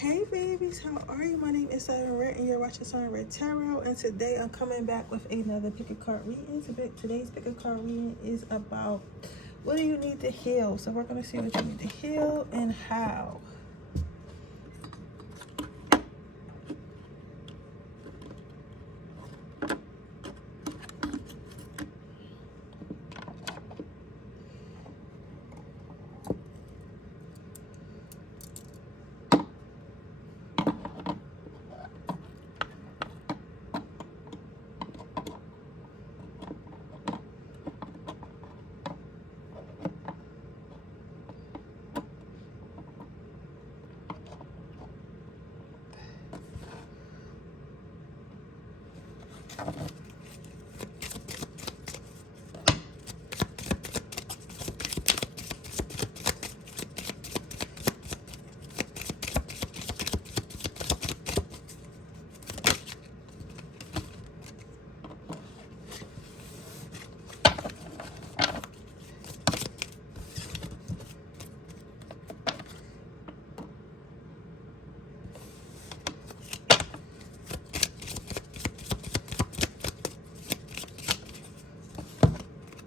Hey babies, how are you? My name is Siren Redd and you're watching Siren Redd Tarot, and today I'm coming back with another pick a card reading. Today's pick a card reading is about what do you need to heal. So we're going to see what you need to heal and how.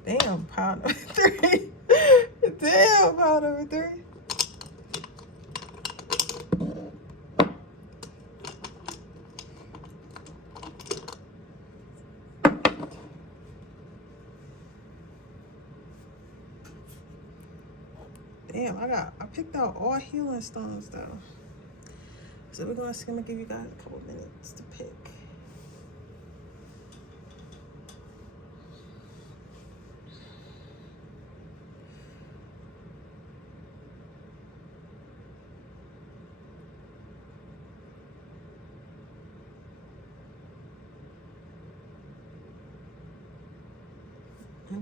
Damn, pile number 3. Damn, pile number 3. Damn, I picked out all healing stones though. So we're gonna give you guys a couple minutes to pick.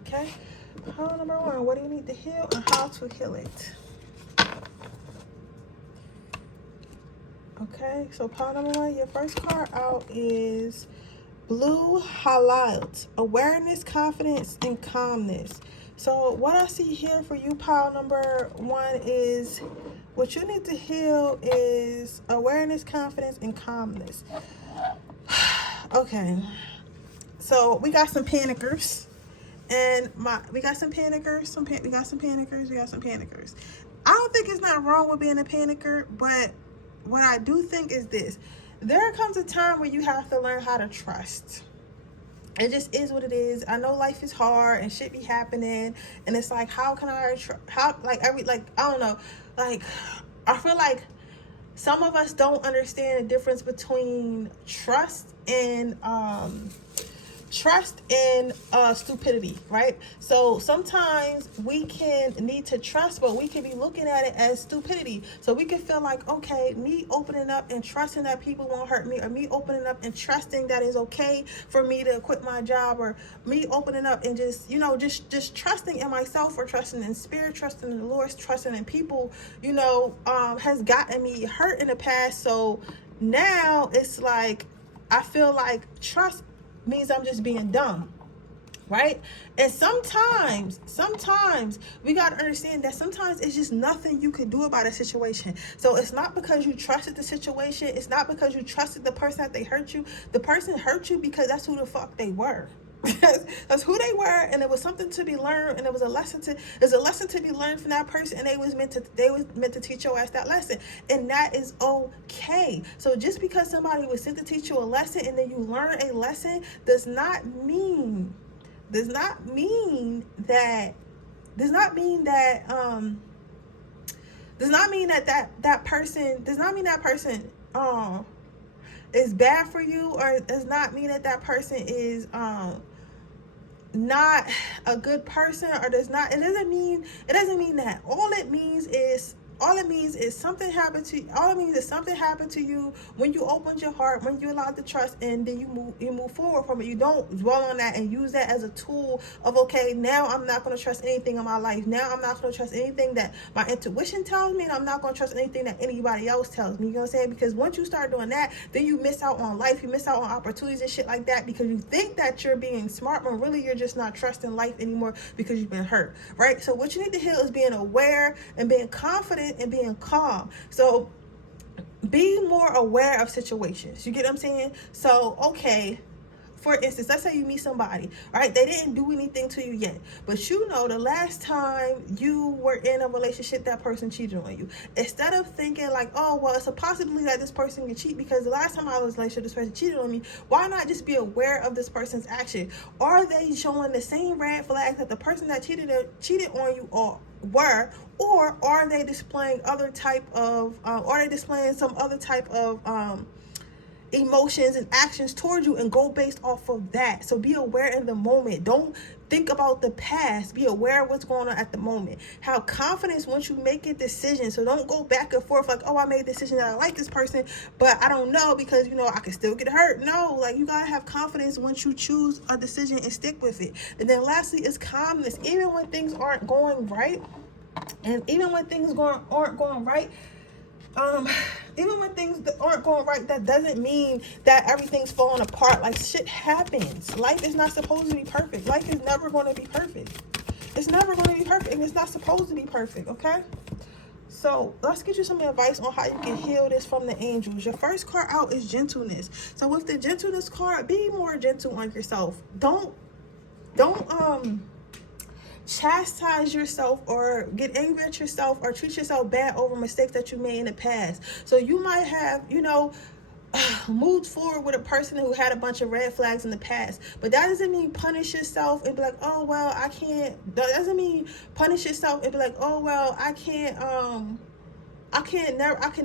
Okay, pile number 1, what do you need to heal and how to heal it? Okay, so pile number 1, your first card out is Blue Highlight, awareness, confidence, and calmness. So what I see here for you, pile number 1, is what you need to heal is awareness, confidence, and calmness. Okay, so we got some panickers. And we got some panickers, we got some panickers. I don't think it's not wrong with being a panicker, but what I do think is this. There comes a time where you have to learn how to trust. It just is what it is. I know life is hard and shit be happening, and it's like, how can I I don't know. Like, I feel like some of us don't understand the difference between trust and stupidity, right? So sometimes we can need to trust, but we can be looking at it as stupidity. So we can feel like, okay, me opening up and trusting that people won't hurt me, or me opening up and trusting that it's okay for me to quit my job, or me opening up and just, you know, just trusting in myself, or trusting in spirit, trusting in the Lord, trusting in people, you know, has gotten me hurt in the past. So now it's like, I feel like trust means I'm just being dumb, right? And sometimes we got to understand that sometimes it's just nothing you can do about a situation. So it's not because you trusted the situation, it's not because you trusted the person that they hurt you. The person hurt you because that's who the fuck they were. That's who they were, and it was something to be learned, and it was a lesson to be learned from that person, and they was meant to teach your ass that lesson, and that is okay. So just because somebody was sent to teach you a lesson and then you learn a lesson does not mean that person is bad for you, or does not mean that person is not a good person, or it doesn't mean that. All it means is something happened to you when you opened your heart, when you allowed to trust, and then you move forward from it. You don't dwell on that and use that as a tool of, okay, now I'm not going to trust anything in my life. Now I'm not going to trust anything that my intuition tells me, and I'm not going to trust anything that anybody else tells me. You know what I'm saying? Because once you start doing that, then you miss out on life. You miss out on opportunities and shit like that, because you think that you're being smart, but really you're just not trusting life anymore because you've been hurt, right? So what you need to heal is being aware and being confident and being calm. So be more aware of situations. You get what I'm saying? So, okay, for instance, let's say you meet somebody, right? They didn't do anything to you yet, but you know the last time you were in a relationship, that person cheated on you. Instead of thinking like, oh, well, it's a possibility that this person can cheat because the last time I was in a relationship, this person cheated on me. Why not just be aware of this person's action? Are they showing the same red flags that the person that cheated on you or are they displaying other type of, are they displaying some other type of, emotions and actions towards you, and go based off of that. So be aware in the moment. Don't think about the past. Be aware of what's going on at the moment. Have confidence once you make a decision. So don't go back and forth like, oh, I made a decision that I like this person, but I don't know because, you know, I can still get hurt. No, like, you gotta have confidence once you choose a decision and stick with it. And then lastly is calmness. Even when things aren't going right, and even when things aren't going right, even when things aren't going right, that doesn't mean that everything's falling apart. Like, shit happens. Life is not supposed to be perfect. Life is never going to be perfect. It's never going to be perfect, and it's not supposed to be perfect, okay? So let's get you some advice on how you can heal this from the angels. Your first card out is gentleness. So with the gentleness card, be more gentle on yourself. Don't chastise yourself or get angry at yourself or treat yourself bad over mistakes that you made in the past. So you might have, you know, moved forward with a person who had a bunch of red flags in the past, but that doesn't mean punish yourself and be like, oh well, I can't. That doesn't mean punish yourself and be like, oh well, I can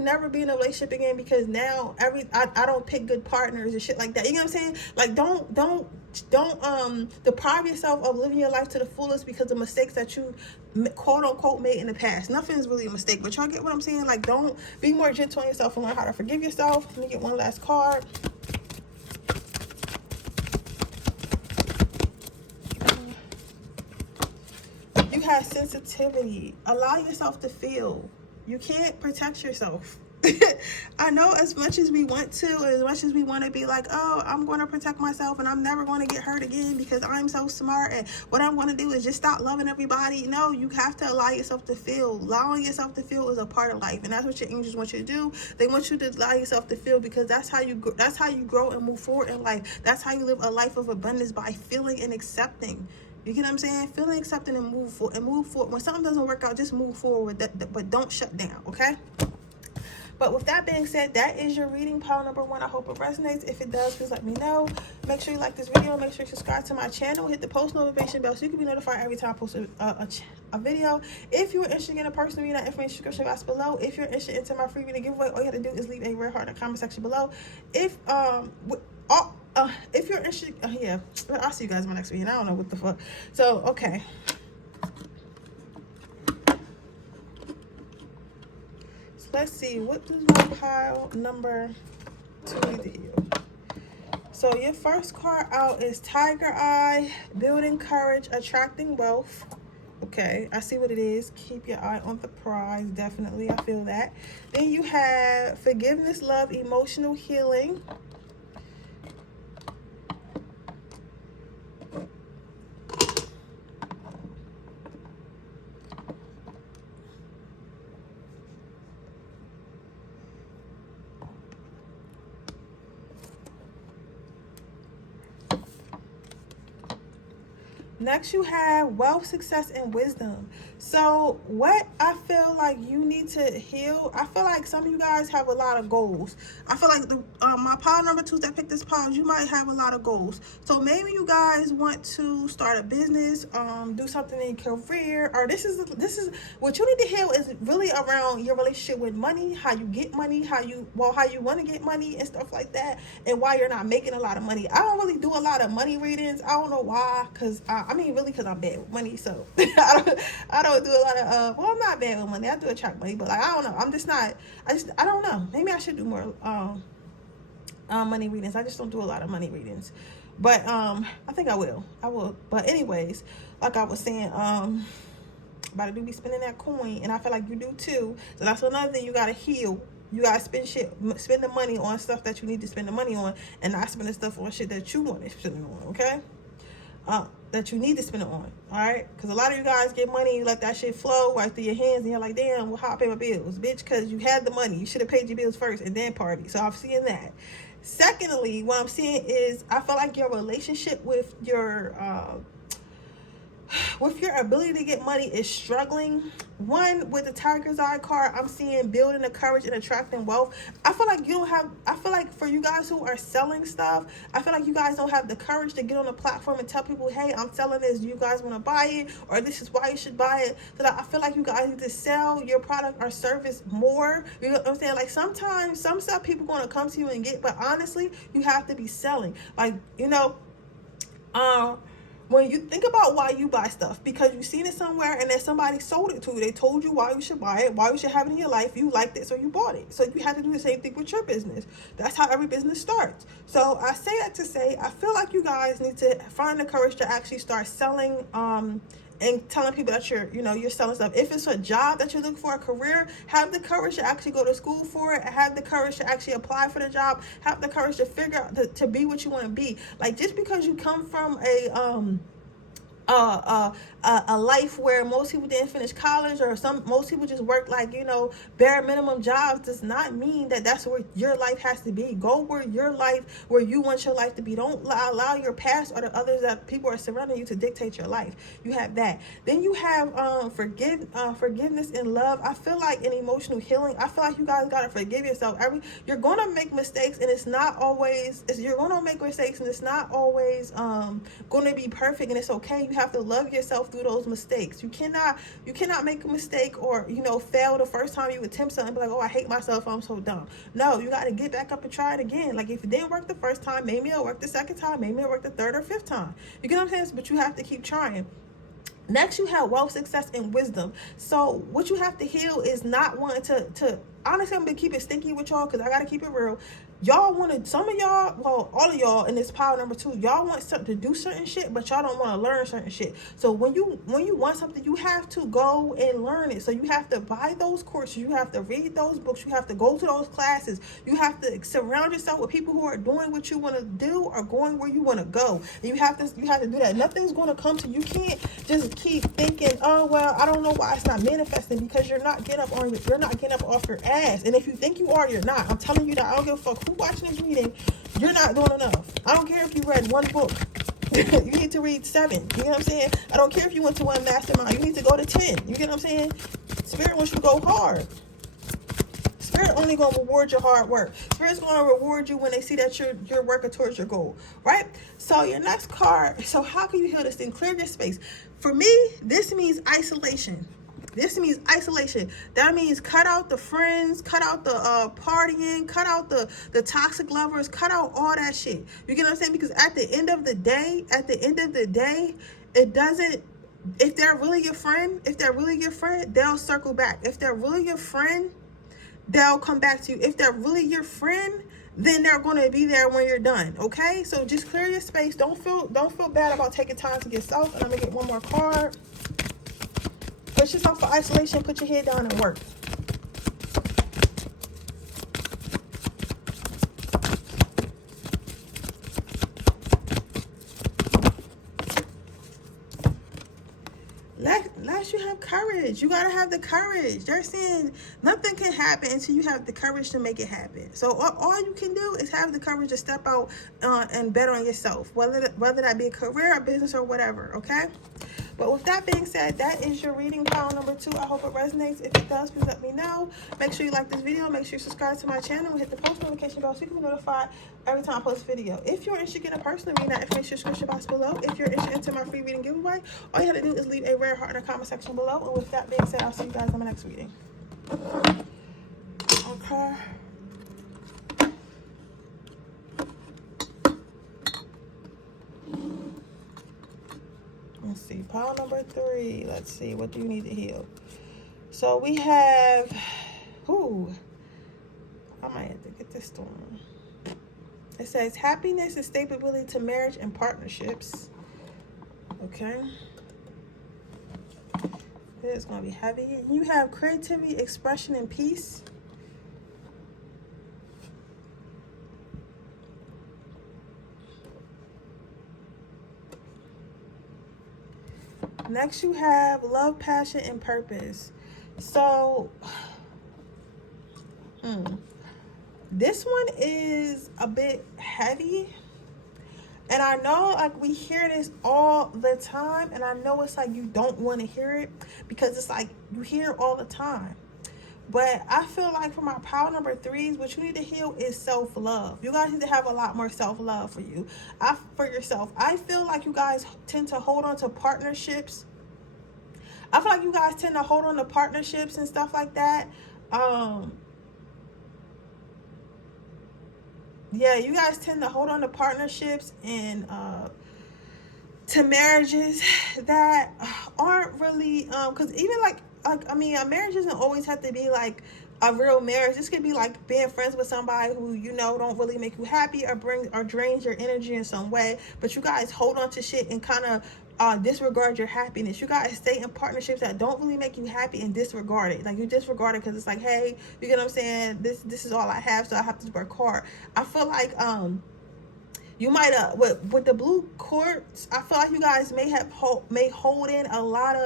never be in a relationship again because now I don't pick good partners and shit like that. You know what I'm saying? Like, don't deprive yourself of living your life to the fullest because of mistakes that you quote unquote made in the past. Nothing's really a mistake, but y'all get what I'm saying? Like, don't be more gentle on yourself and learn how to forgive yourself. Let me get one last card. You have sensitivity. Allow yourself to feel. You can't protect yourself. I know as much as we want to, as much as we want to be like, oh, I'm going to protect myself and I'm never going to get hurt again because I'm so smart and what I'm going to do is just stop loving everybody. No, you have to allow yourself to feel. Allowing yourself to feel is a part of life, and that's what your angels want you to do. They want you to allow yourself to feel because that's how you grow and move forward in life. That's how you live a life of abundance, by feeling and accepting. You get what I'm saying? Feeling, accepting, and move forward. When something doesn't work out, just move forward, but don't shut down, okay? But with that being said, that is your reading, pile number 1. I hope it resonates. If it does, please let me know. Make sure you like this video. Make sure you subscribe to my channel. Hit the post notification bell so you can be notified every time I post a video. If you're interested in a personal reading, that information description box below. If you're interested into my free reading giveaway, all you have to do is leave a red heart in the comment section below. If you're interested, yeah, I'll see you guys in my next video. I don't know what the fuck. So, okay. So let's see. What does my pile number 2 need to heal? So your first card out is Tiger Eye, building courage, attracting wealth. Okay, I see what it is. Keep your eye on the prize. Definitely, I feel that. Then you have forgiveness, love, emotional healing. Next, you have wealth, success, and wisdom. So what I feel like you need to heal, I feel like some of you guys have a lot of goals. I feel like my pile number 2s that picked this pile, you might have a lot of goals. So maybe you guys want to start a business, do something in your career, or this is what you need to heal is really around your relationship with money, how you get money, how you want to get money and stuff like that, and why you're not making a lot of money. I don't really do a lot of money readings. I don't know why, because because I'm bad with money, so I don't do a lot of I'm not bad with money. I do attract money, but like, I don't know. I don't know. Maybe I should do more money readings. I just don't do a lot of money readings. But I think I will. But anyways, like I was saying, about to be spending that coin, and I feel like you do too. So that's another thing you gotta heal. You gotta spend the money on stuff that you need to spend the money on, and not spend the stuff on shit that you want to spend it on. Okay. that you need to spend it on. All right, because a lot of you guys get money, you let that shit flow right through your hands, and you're like, damn, well, how I pay my bills, bitch? Because you had the money, you should have paid your bills first and then party. So I'm seeing that. Secondly, what I'm seeing is I feel like your relationship with your ability to get money is struggling. One, with the Tiger's Eye card, I'm seeing building the courage and attracting wealth. I feel like I feel like for you guys who are selling stuff, I feel like you guys don't have the courage to get on a platform and tell people, hey, I'm selling this, do you guys want to buy it? Or this is why you should buy it. So that I feel like you guys need to sell your product or service more. You know what I'm saying? Like sometimes some stuff people going to come to you and get, but honestly, you have to be selling. Like, you know, when you think about why you buy stuff, because you've seen it somewhere and then somebody sold it to you, they told you why you should buy it, why you should have it in your life, you liked it, so you bought it. So you have to do the same thing with your business. That's how every business starts. So I say that to say, I feel like you guys need to find the courage to actually start selling, and telling people that you're selling stuff. If it's a job that you're looking for, a career, have the courage to actually go to school for it, have the courage to actually apply for the job, have the courage to figure out to be what you want to be. Like, just because you come from a life where most people didn't finish college, or most people just work like, bare minimum jobs, does not mean that that's where your life has to be. Go where you want your life to be. Don't allow your past or the others that people are surrounding you to dictate your life. You have that. Then you have forgiveness and love. I feel like in emotional healing, I feel like you guys gotta forgive yourself. You're gonna make mistakes, and it's not always gonna be perfect, and it's okay. You have to love yourself through those mistakes. You cannot make a mistake or fail the first time you attempt something and be like, oh, I hate myself, I'm so dumb. No, you got to get back up and try it again. Like, if it didn't work the first time, maybe it'll work the second time, maybe it'll work the third or fifth time. You get what I'm saying? But you have to keep trying. Next, you have wealth, success, and wisdom. So what you have to heal is not wanting to honestly, I'm gonna keep it stinky with y'all because I gotta keep it real. Some of y'all, well, all of y'all in this pile number 2, y'all want something to do certain shit, but y'all don't want to learn certain shit. So when you want something, you have to go and learn it. So you have to buy those courses, you have to read those books, you have to go to those classes, you have to surround yourself with people who are doing what you want to do or going where you want to go. And you have to do that. Nothing's going to come to you. You can't just keep thinking, oh well, I don't know why it's not manifesting, because you're not getting up off your ass. And if you think you are, you're not. I'm telling you that. I don't give a fuck who watching this reading. You're not doing enough. I don't care if you read one book. You need to read 7. You get what I'm saying? I don't care if you went to one mastermind. You need to go to 10. You get what I'm saying? Spirit wants you to go hard. Spirit only going to reward your hard work. Spirit's going to reward you when they see that you're working towards your goal, right? So your next card. So how can you heal this thing? Clear your space. For me, this means isolation. That means cut out the friends, cut out the partying, cut out the toxic lovers, cut out all that shit. You get what I'm saying? Because at the end of the day, it doesn't, if they're really your friend, they'll circle back. If they're really your friend, they'll come back to you. If they're really your friend, then they're going to be there when you're done. Okay? So just clear your space. Don't feel bad about taking time to get self. And I'm going to get one more card. Push yourself for isolation. Put your head down and work. Last, you have courage. You got to have the courage. They're saying nothing can happen until you have the courage to make it happen. So all you can do is have the courage to step out and bet on yourself, whether that be a career, a business, or whatever, okay? But with that being said, that is your reading pile number 2. I hope it resonates. If it does, please let me know. Make sure you like this video. Make sure you subscribe to my channel and hit the post notification bell so you can be notified every time I post a video. If you're interested in getting a personal reading, that information description box below. If you're interested in my free reading giveaway, all you have to do is leave a rare heart in the comment section below. And with that being said, I'll see you guys on my next reading. Okay. Let's see, pile number 3. Let's see, what do you need to heal? So we have, I might have to get this one. It says happiness and stability to marriage and partnerships. Okay. It's going to be heavy. You have creativity, expression, and peace. Next you have love, passion, and purpose. So this one is a bit heavy. And I know, like, we hear this all the time, and I know it's like you don't want to hear it because it's like you hear it all the time. But I feel like for my power number threes, what you need to heal is self-love. You guys need to have a lot more self-love for you, for yourself. I feel like you guys tend to hold on to partnerships. I feel like you guys tend to hold on to partnerships and stuff like that. Yeah, you guys tend to hold on to partnerships and to marriages that aren't really because even like I mean, a marriage doesn't always have to be like a real marriage. This could be like being friends with somebody who, you know, don't really make you happy or drains your energy in some way, but you guys hold on to shit and kind of disregard your happiness. You guys stay in partnerships that don't really make you happy and disregard it. Like, you disregard it because it's like, hey, you get what I'm saying, this is all I have, so I have to work hard. I feel like you might with the blue quartz, I feel like you guys may hold in a lot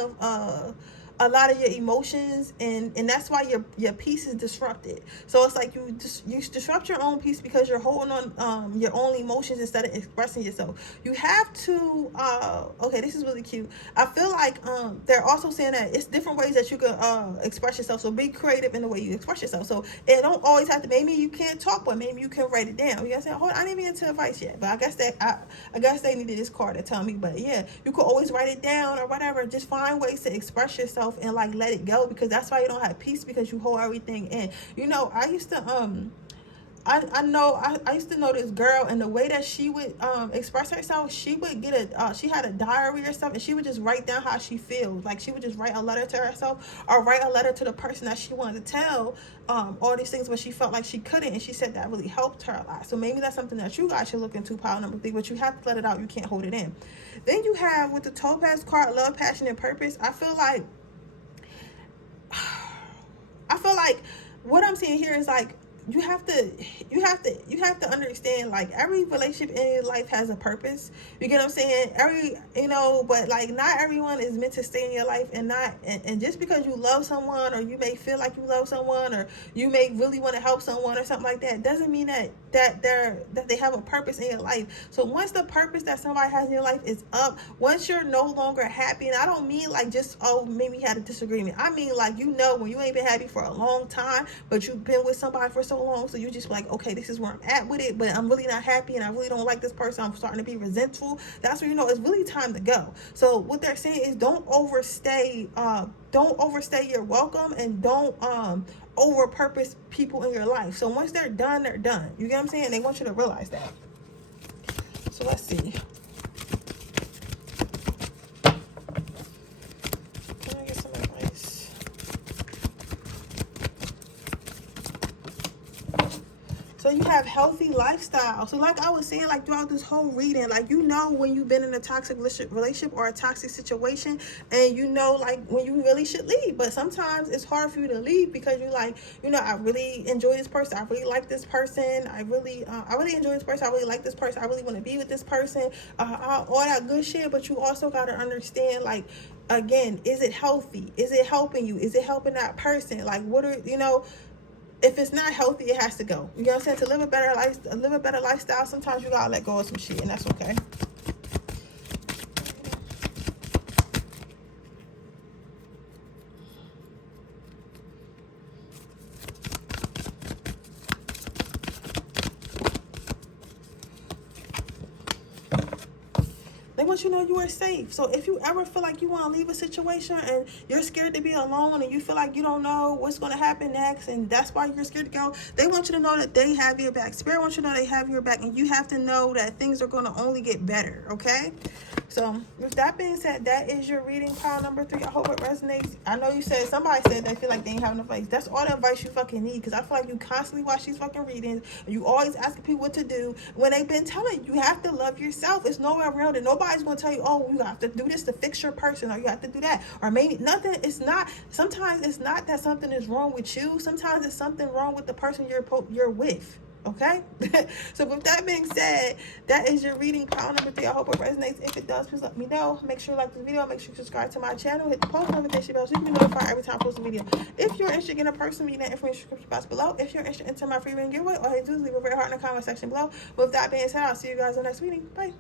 of your emotions, and that's why your peace is disrupted. So it's like you disrupt your own peace because you're holding on your own emotions instead of expressing yourself. You have to okay, this is really cute. I feel like they're also saying that it's different ways that you can express yourself. So be creative in the way you express yourself. So it don't always have to, maybe you can't talk, but maybe you can write it down. You guys say, hold on, I didn't even get to advice yet, but I guess they needed this card to tell me. But yeah, you could always write it down or whatever. Just find ways to express yourself and like let it go, because that's why you don't have peace, because you hold everything in. You know, I used to I used to know this girl, and the way that she would express herself, she would get she had a diary or something, and she would just write down how she feels. Like, she would just write a letter to herself or write a letter to the person that she wanted to tell all these things, but she felt like she couldn't, and she said that really helped her a lot. So maybe that's something that you guys should look into, pile number 3, but you have to let it out. You can't hold it in. Then you have, with the topaz card, love, passion, and purpose. I feel like what I'm seeing here is like you have to understand, like, every relationship in your life has a purpose. You get what I'm saying? But like, not everyone is meant to stay in your life, and just because you love someone, or you may feel like you love someone, or you may really want to help someone or something like that, doesn't mean that they have a purpose in your life. So once the purpose that somebody has in your life is up, once you're no longer happy, and I don't mean like just, oh, maybe you had a disagreement. I mean, like, when you ain't been happy for a long time, but you've been with somebody for so long, so you just like, okay, this is where I'm at with it, but I'm really not happy, and I really don't like this person. I'm starting to be resentful. That's when you know it's really time to go. So what they're saying is, don't overstay your welcome, and don't over purpose people in your life. So once they're done, they're done. You get what I'm saying? They want you to realize that. So let's see. Can I get some advice? So you have healthy lifestyle. So like I was saying, like, throughout this whole reading, like, when you've been in a toxic relationship or a toxic situation, and like when you really should leave. But sometimes it's hard for you to leave because you're like, I really enjoy this person. I really like this person. I really enjoy this person. I really like this person. I really want to be with this person. All that good shit. But you also got to understand, like, again, is it healthy? Is it helping you? Is it helping that person? Like, if it's not healthy, it has to go. You know what I'm saying? To live a better lifestyle, sometimes you gotta let go of some shit, and that's okay. They want you to know you are safe. So if you ever feel like you want to leave a situation and you're scared to be alone, and you feel like you don't know what's going to happen next, and that's why you're scared to go, they want you to know that they have your back. Spirit wants you to know they have your back, and you have to know that things are going to only get better, okay? So with that being said, that is your reading, pile number 3. I hope it resonates. I know somebody said they feel like they ain't having advice. That's all the advice you fucking need, because I feel like you constantly watch these fucking readings, and you always asking people what to do when they've been telling you have to love yourself. It's nowhere around it. Nobody's going to tell you, oh, you have to do this to fix your person, or you have to do that, or maybe nothing. It's not. Sometimes it's not that something is wrong with you. Sometimes it's something wrong with the person you're with. Okay? So with that being said, that is your reading pile number 3. I hope it resonates. If it does, please let me know. Make sure you like this video. Make sure you subscribe to my channel. Hit the post notification bell so you can be notified every time I post a video. If you're interested in a person, reading that information in the description box below. If you're interested in my free reading giveaway, all you do is leave a red heart in the comment section below. With that being said, I'll see you guys in the next reading. Bye.